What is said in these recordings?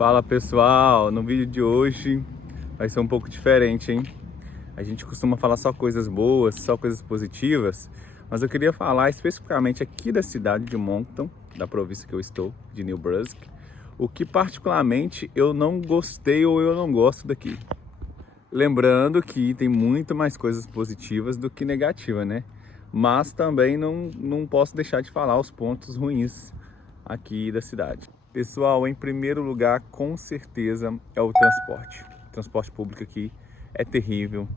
Fala pessoal, no vídeo de hoje vai ser um pouco diferente, hein? A gente costuma falar só coisas boas, só coisas positivas, mas eu queria falar especificamente aqui da cidade de Moncton, da província que eu estou, de New Brunswick, o que particularmente eu não gostei ou eu não gosto daqui. Lembrando que tem muito mais coisas positivas do que negativas, né? Mas também não posso deixar de falar os pontos ruins aqui da cidade. Pessoal, em primeiro lugar, com certeza é o transporte. O transporte público aqui é terrível.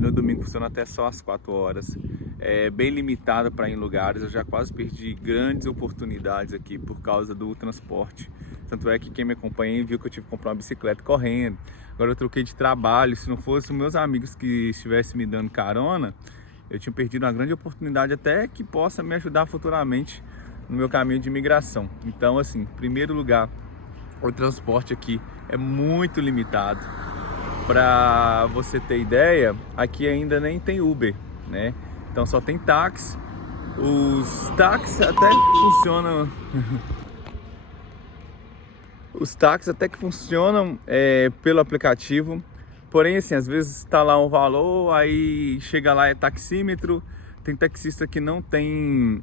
No domingo funciona até só às 4 horas. É bem limitado para ir em lugares. Eu já quase perdi grandes oportunidades aqui por causa do transporte. Tanto é que quem me acompanha viu que eu tive que comprar uma bicicleta correndo. Agora eu troquei de trabalho. Se não fosse os meus amigos que estivessem me dando carona, eu tinha perdido uma grande oportunidade até que possa me ajudar futuramente no meu caminho de imigração. Então, assim, em primeiro lugar, o transporte aqui é muito limitado. Para você ter ideia, aqui ainda nem tem Uber, né? Então só tem táxi. Os táxis até que funcionam. Os táxis até que funcionam pelo aplicativo. Porém, assim, às vezes está lá um valor, aí chega lá é taxímetro. Tem taxista que não tem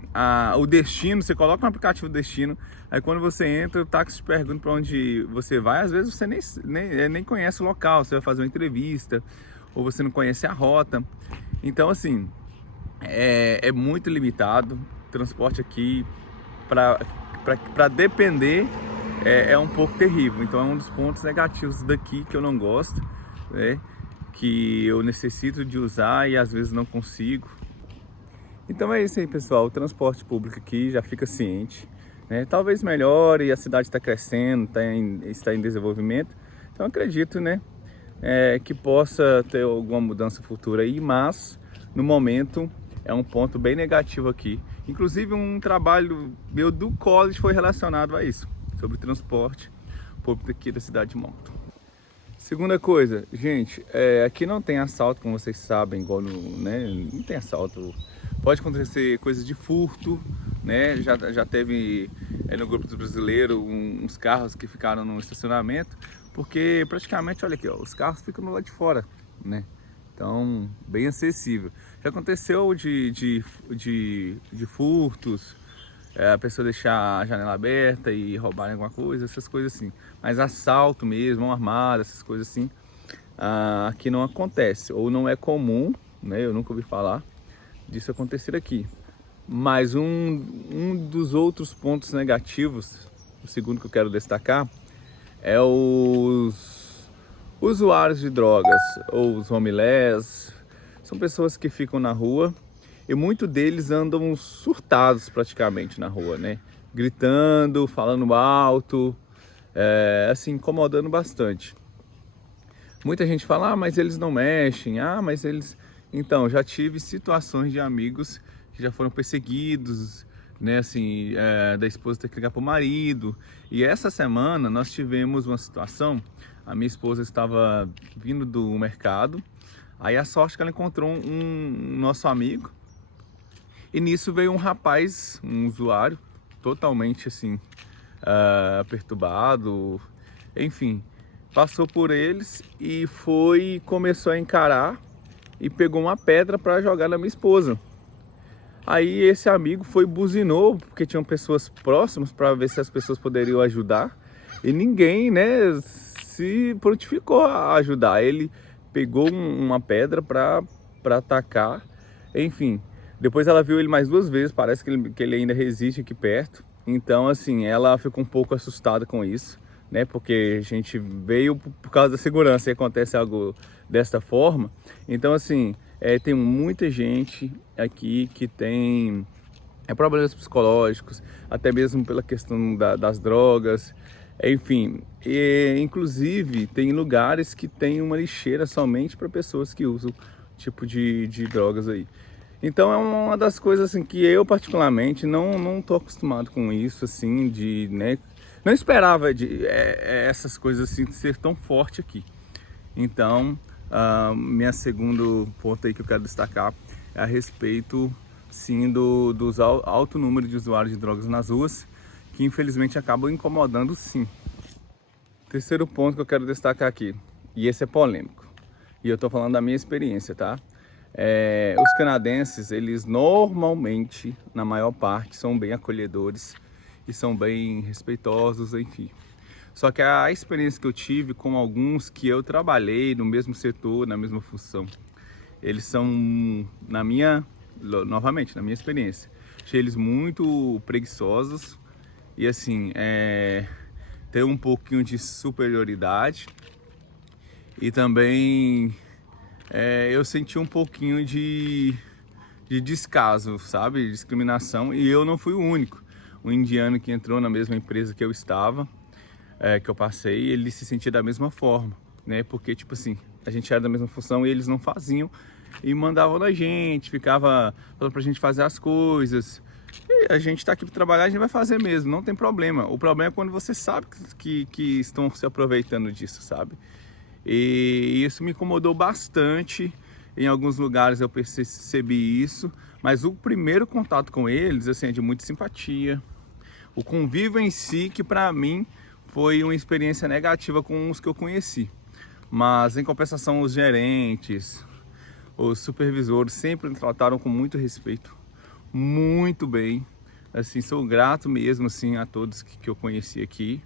o destino, você coloca no aplicativo o destino, aí quando você entra, o táxi te pergunta para onde você vai, às vezes você nem conhece o local, você vai fazer uma entrevista, ou você não conhece a rota. Então, assim, é muito limitado. O transporte aqui, para depender, é um pouco terrível. Então é um dos pontos negativos daqui que eu não gosto, né? Que eu necessito de usar e às vezes não consigo. Então é isso aí, pessoal, o transporte público aqui já fica ciente, né? Talvez melhore, a cidade está crescendo, está em desenvolvimento, então acredito, né, que possa ter alguma mudança futura aí, mas no momento é um ponto bem negativo aqui. Inclusive um trabalho meu do college foi relacionado a isso, sobre transporte público aqui da cidade de Moncton. Segunda coisa, gente, aqui não tem assalto, como vocês sabem, igual né, não tem assalto. Pode acontecer coisas de furto, né? Já teve no grupo dos brasileiros uns carros que ficaram no estacionamento, porque praticamente, olha aqui, ó, os carros ficam no lado de fora, né? Então, bem acessível. Já aconteceu de furtos, a pessoa deixar a janela aberta e roubar alguma coisa, essas coisas assim. Mas assalto mesmo, mão armada, essas coisas assim, aqui não acontece, ou não é comum, né? Eu nunca ouvi falar disso acontecer aqui. Mas um dos outros pontos negativos, o segundo que eu quero destacar, é os usuários de drogas, ou os homeless. São pessoas que ficam na rua e muitos deles andam surtados praticamente na rua, né? Gritando, falando alto, assim, incomodando bastante. Muita gente fala, mas eles não mexem, mas eles... Então, já tive situações de amigos que já foram perseguidos, né, assim, da esposa ter que ligar para o marido. E essa semana nós tivemos uma situação, a minha esposa estava vindo do mercado, aí a sorte que ela encontrou um nosso amigo, e nisso veio um rapaz, um usuário, totalmente assim, perturbado, enfim, passou por eles e começou a encarar e pegou uma pedra para jogar na minha esposa. Aí esse amigo buzinou, porque tinham pessoas próximas para ver se as pessoas poderiam ajudar. E ninguém, né, se prontificou a ajudar. Ele pegou uma pedra para atacar. Enfim, depois ela viu ele mais 2 vezes, parece que ele ainda resiste aqui perto. Então, assim, ela ficou um pouco assustada com isso, né? Porque a gente veio por causa da segurança e acontece algo desta forma. Então, assim, tem muita gente aqui que tem problemas psicológicos, até mesmo pela questão das drogas, enfim. E, inclusive, tem lugares que tem uma lixeira somente para pessoas que usam tipo de drogas aí. Então é uma das coisas assim que eu particularmente não tô acostumado com isso, assim, né, não esperava essas coisas assim ser tão forte aqui. Então, minha segundo ponto aí que eu quero destacar é a respeito, sim, dos alto número de usuários de drogas nas ruas, que infelizmente acabam incomodando, sim. Terceiro ponto que eu quero destacar aqui, e esse é polêmico, e eu tô falando da minha experiência, tá? Os canadenses, eles normalmente, na maior parte, são bem acolhedores e são bem respeitosos, enfim. Só que a experiência que eu tive com alguns que eu trabalhei no mesmo setor, na mesma função, eles são, novamente, na minha experiência, achei eles muito preguiçosos e assim, tem um pouquinho de superioridade e também eu senti um pouquinho de descaso, sabe? Discriminação, e eu não fui o único. O indiano que entrou na mesma empresa que eu estava, que eu passei, ele se sentia da mesma forma, né? Porque, tipo assim, a gente era da mesma função e eles não faziam e mandavam na gente, ficava falando pra gente fazer as coisas. E a gente tá aqui para trabalhar, a gente vai fazer mesmo, não tem problema. O problema é quando você sabe que estão se aproveitando disso, sabe? E isso me incomodou bastante. Em alguns lugares eu percebi isso, mas o primeiro contato com eles, assim, é de muita simpatia. O convívio em si, que pra mim foi uma experiência negativa com os que eu conheci. Mas em compensação, os gerentes, os supervisores sempre me trataram com muito respeito, muito bem. Assim, sou grato mesmo assim a todos que eu conheci aqui.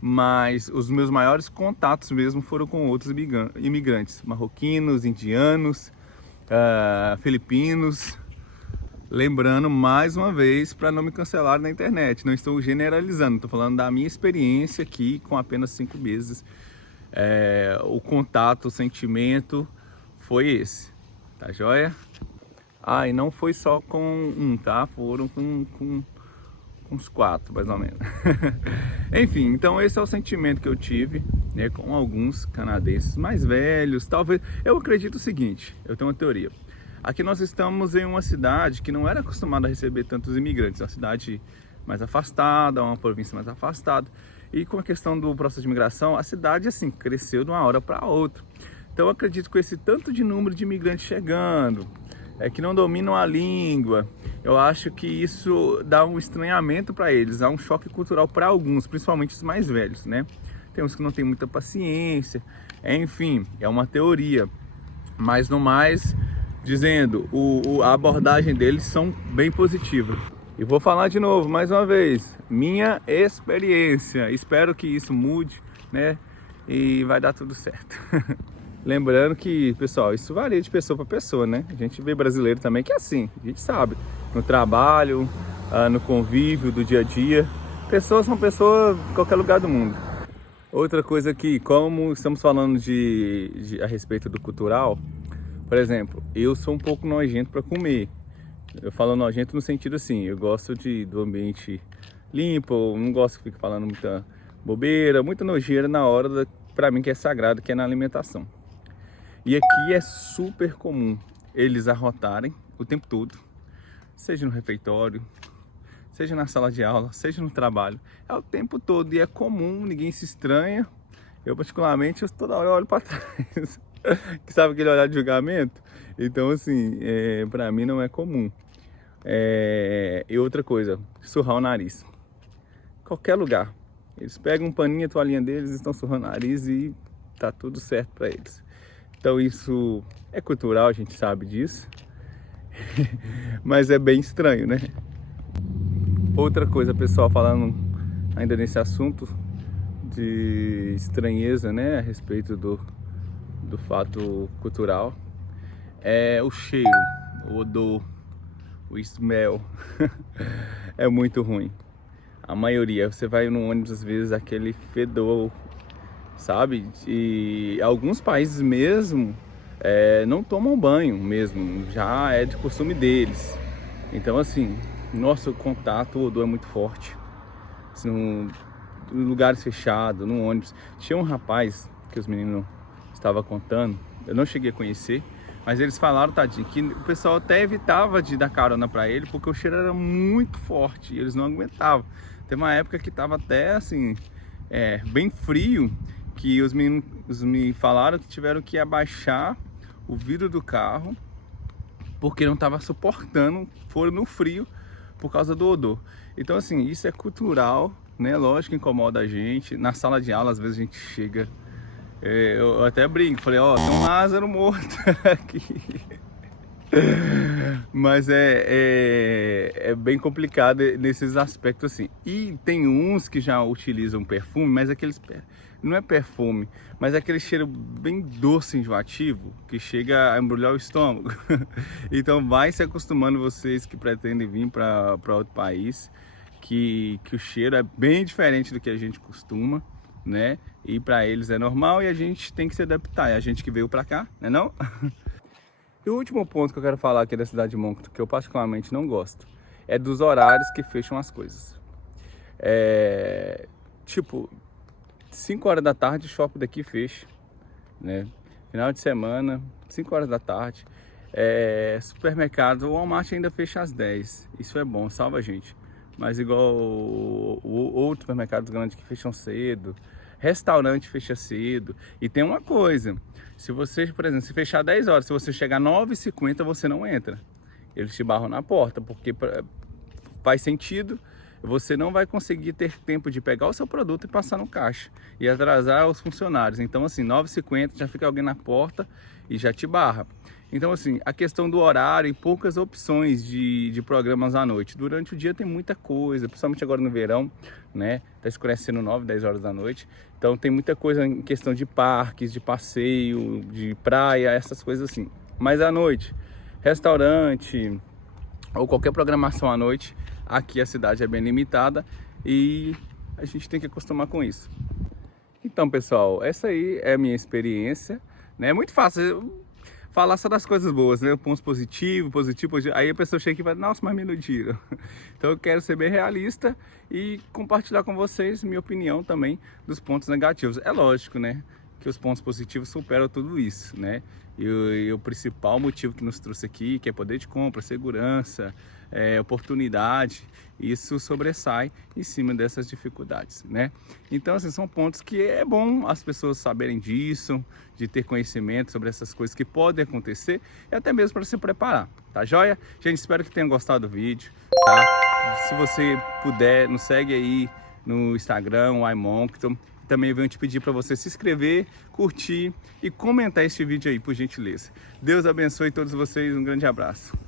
Mas os meus maiores contatos mesmo foram com outros imigrantes, marroquinos, indianos, filipinos. Lembrando mais uma vez para não me cancelar na internet, não estou generalizando, estou falando da minha experiência aqui com apenas 5 meses. O contato, o sentimento foi esse, tá joia? E não foi só com um, tá? Foram com uns 4, mais ou menos. Enfim, então esse é o sentimento que eu tive, né, com alguns canadenses mais velhos. Talvez, eu acredito o seguinte, eu tenho uma teoria. Aqui nós estamos em uma cidade que não era acostumada a receber tantos imigrantes, uma cidade mais afastada, uma província mais afastada. E com a questão do processo de imigração, a cidade assim cresceu de uma hora para outra. Então eu acredito que com esse tanto de número de imigrantes chegando, que não dominam a língua, eu acho que isso dá um estranhamento para eles, dá um choque cultural para alguns, principalmente os mais velhos, né? Tem uns que não têm muita paciência, enfim, é uma teoria. Mas no mais, dizendo, a abordagem deles são bem positiva. E vou falar de novo, mais uma vez, minha experiência. Espero que isso mude, né? E vai dar tudo certo. Lembrando que, pessoal, isso varia de pessoa para pessoa, né? A gente vê brasileiro também que é assim, a gente sabe. No trabalho, no convívio do dia a dia. Pessoas são pessoas em qualquer lugar do mundo. Outra coisa que, como estamos falando a respeito do cultural, por exemplo, eu sou um pouco nojento para comer. Eu falo nojento no sentido assim, eu gosto do ambiente limpo, eu não gosto que fique falando muita bobeira, muita nojeira na hora, para mim que é sagrado, que é na alimentação. E aqui é super comum eles arrotarem o tempo todo, seja no refeitório, seja na sala de aula, seja no trabalho. É o tempo todo e é comum, ninguém se estranha. Eu particularmente, toda hora eu olho para trás. Que sabe aquele olhar de julgamento? Então assim, pra mim não é comum. E outra coisa, surrar o nariz. Qualquer lugar. Eles pegam um paninho, a toalhinha deles, estão surrando o nariz e tá tudo certo pra eles. Então isso é cultural, a gente sabe disso. Mas é bem estranho, né? Outra coisa, pessoal, falando ainda nesse assunto de estranheza, né? A respeito do fato cultural, é o cheiro, o odor, o smell. É muito ruim. A maioria, você vai no ônibus às vezes, aquele fedor, sabe? E alguns países mesmo não tomam banho mesmo, já é de costume deles. Então assim, nosso contato, o odor é muito forte. Assim, em lugares fechados, no ônibus. Tinha um rapaz que os meninos estavam contando, eu não cheguei a conhecer, mas eles falaram, tadinho, que o pessoal até evitava de dar carona pra ele, porque o cheiro era muito forte e eles não aguentavam. Tem uma época que tava até assim, bem frio, que os meninos me falaram que tiveram que abaixar o vidro do carro, porque não tava suportando, foram no frio por causa do odor. Então assim, isso é cultural né? Lógico que incomoda a gente. Na sala de aula, às vezes a gente chega, eu até brinco, falei, ó, tem um Lázaro morto aqui. Mas é bem complicado nesses aspectos assim. E tem uns que já utilizam perfume, mas aqueles não é perfume, mas é aquele cheiro bem doce, enjoativo, que chega a embrulhar o estômago. Então vai se acostumando, vocês que pretendem vir para outro país, que o cheiro é bem diferente do que a gente costuma, né? E para eles é normal e a gente tem que se adaptar. É a gente que veio para cá, né não? E o último ponto que eu quero falar aqui da cidade de Moncton, que eu particularmente não gosto, é dos horários que fecham as coisas. Tipo, 5 horas da tarde o shopping daqui fecha, né? Final de semana, 5 horas da tarde. Supermercado, o Walmart ainda fecha às 10. Isso é bom, salva a gente. Mas igual outros supermercados grandes que fecham cedo, restaurante fecha cedo. E tem uma coisa, se você, por exemplo, se fechar 10 horas, se você chegar 9h50, você não entra. Eles te barram na porta, porque faz sentido. Você não vai conseguir ter tempo de pegar o seu produto e passar no caixa e atrasar os funcionários. Então assim, 9h50 já fica alguém na porta e já te barra. Então assim, a questão do horário e poucas opções de programas à noite. Durante o dia tem muita coisa, principalmente agora no verão, né? Tá escurecendo 9, 10 horas da noite. Então tem muita coisa em questão de parques, de passeio, de praia, essas coisas assim. Mas à noite, restaurante ou qualquer programação à noite, aqui a cidade é bem limitada e a gente tem que acostumar com isso. Então, pessoal, essa aí é a minha experiência, né? É muito fácil falar só das coisas boas, né? Pontos positivos, positivo. Aí a pessoa chega e fala, nossa, mas me iludiram. Então eu quero ser bem realista e compartilhar com vocês minha opinião também dos negativos. É lógico, né? Que os pontos positivos superam tudo isso, né? E o principal motivo que nos trouxe aqui, que é poder de compra, segurança, oportunidade, isso sobressai em cima dessas dificuldades, né? Então, assim, são pontos que é bom as pessoas saberem disso, de ter conhecimento sobre essas coisas que podem acontecer e até mesmo para se preparar, tá joia? Gente, espero que tenham gostado do vídeo, tá? Se você puder, nos segue aí no Instagram, o iMoncton. Também venho te pedir para você se inscrever, curtir e comentar este vídeo aí, por gentileza. Deus abençoe todos vocês, um grande abraço.